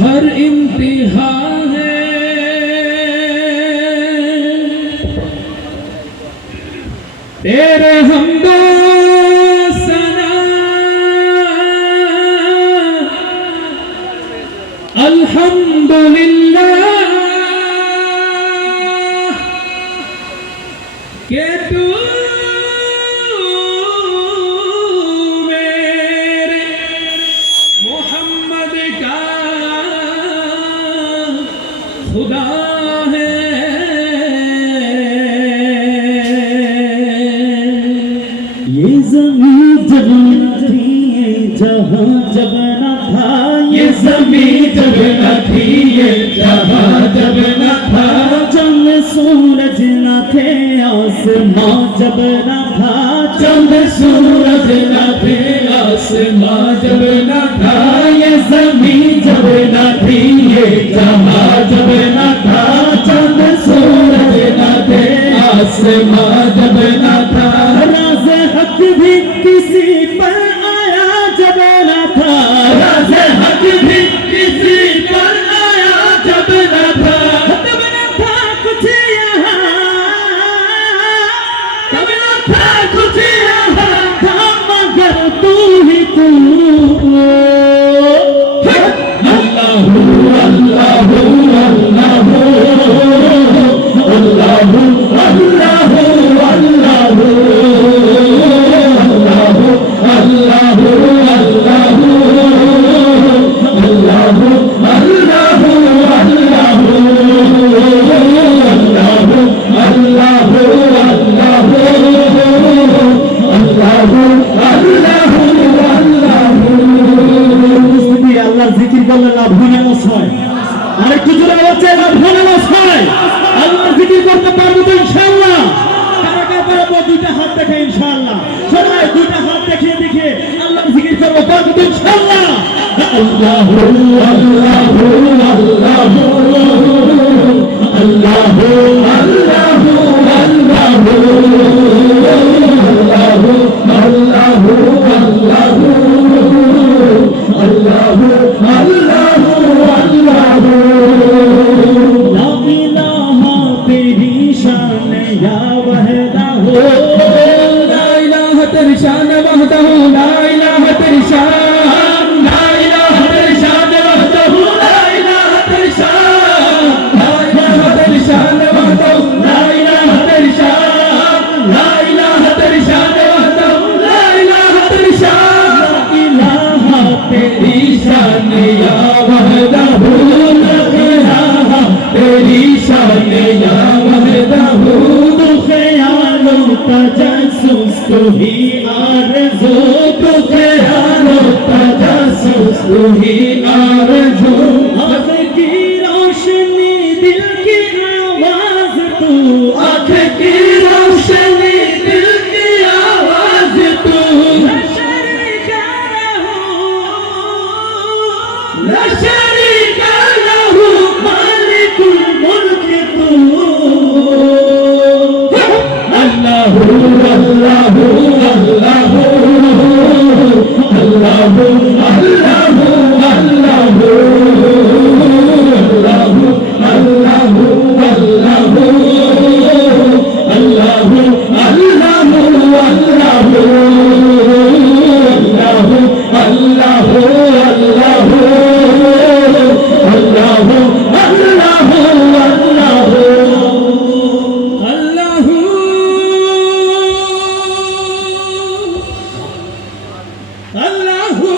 हर इम्तिहान है तेरे हमदो सना अल्हम्दुलिल्लाह के तू मेरे मोहम्मद का खुदा है। ये ज़मीं जब न थी, ये जहां जब न था, ये ज़मीं जब न थी, ये जहां जब न था, चंद सूरज न थे, आसमां जब न था, चंद सूरज न थे, आसमां जब न था, ये ज़मीं जब न थी, ये जहां जब न था, चंद सूरज न थे, आसमां जब न था, राज़ हक भी किसी पर आया जब न था, राज़ हक भी किसी पर आया जब न था, तब न था कुछ यहाँ, तब न था कुछ यहाँ, था मगर तू ही तू। अल्लाहु अल्लाहु अल्लाहु अल्लाहु अल्लाहु अल्लाहु अल्लाहु अल्लाहु अल्लाहु अल्लाहु अल्लाहु আল্লাহ জিকির করলে লাভ নামাজ হয়, আরেকটু জোরে হচ্ছে লাভ নামাজ হয়। আল্লাহ জিকির করতে পারবো তো ইনশাআল্লাহ? কারা কারা পারবো? দুইটা হাত দেখে ইনশাআল্লাহ, সবাই দুইটা হাত দেখিয়ে দেখিয়ে আল্লাহ জিকির করবো, পারবো তো ইনশাআল্লাহ? अल्लाहु अल्लाहु अल्लाहु अल्लाहु अल्लाहु अल्लाहु अल्लाहु अल्लाहु अल्लाहु अल्लाहु अल्लाहु ला इलाहा तेरी शान या वहदा हो, ला इलाहा तेरी शान वहदहु, ला इलाहा तेरी शान, ला इलाहा तेरी शान वहदहु, ला इलाहा तेरी शान, ला इलाहा तेरी शान वहदहु, ला इलाहा तेरी शान, ला इलाहा तेरी शान वहदहु, ला इलाहा तेरी शान, इलाहा तेरी शान या वहदहु, ला इलाहा तेरी शान या वहदहु, तो ख्यालों का जासूस तू ही आरज़ू, तो ख्यालों का जासूस तू ही आरज़ू, आँख की रोशनी दिल की आवाज़ तू, आँख की रोशनी दिल की आवाज़ तू, ला शरीका लहू, ला शरीका लहू, मालिकुल मुल्क तू। अल्लाहु अल्लाहु अल्लाहु अल्लाहु अल्लाहु अल्लाहु अल्लाहु अल्लाहु अल्लाहु अल्लाहु अल्लाहु अल्लाहु अल्लाहु अल्लाहु अल्लाहु अल्लाहु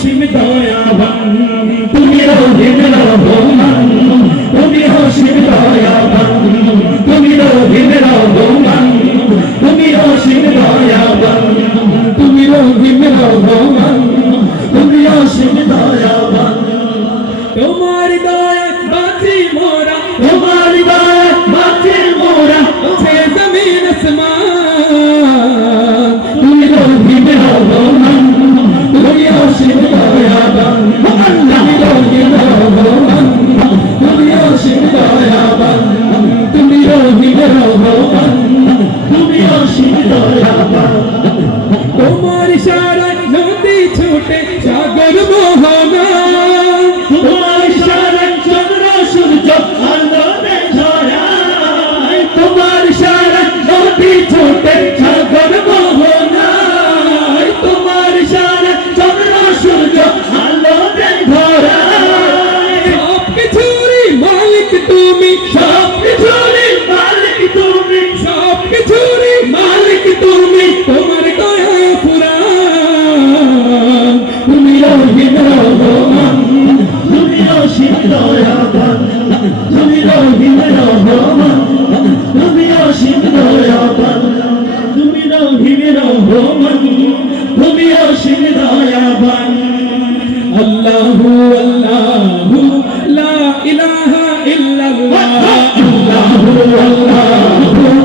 অসীম দয়াবান, তুমি রহিম রহমান, তুমি অসীম দয়াবান, তুমি রহিম রহমান, তুমি অসীম দয়াবান, তুমি রহিম রহমান, তুমি অসীম দয়াবান। তোমার দয়া বাঁচি মোরা, তোমার দয়া বাঁচে মোরা, সে জমিন আসমান। তুমি রহিম রহমান, তুমি অসীম দয়াবান, তুমি রহিম রহমান, তুমি অসীম দয়াবান, তুমি রহিম রহমান। তুমি অসীম দয়াবান। তোমার ইশারায় নদী ছুটে সাগর মোহনা, তোমার ইশারায় চন্দ্র সূর্য আলোতে ঝরায়, তোমার ইশারায় নদী ছোটে সাগর মোহনায়, তোমার ইশারায় চন্দ্র সূর্য আলোতে ঝরায়। সব কিছুরই মালিক তুমি, সব কিছুরই মালিক তুমি, সব কিছুরই মালিক তুমি, তোমার দয়া ফুরান। তুমি রহিম রহমান, তুমি অসীম দয়াবান, তুমি রহিম রহমান, তুমি অসীম দয়াবান, তুমি রহিম রহমান, তুমি অসীম দয়াবান। আল্লাহু আল্লাহু লা ইলাহা ইল্লাল্লাহ, আল্লাহু আল্লাহু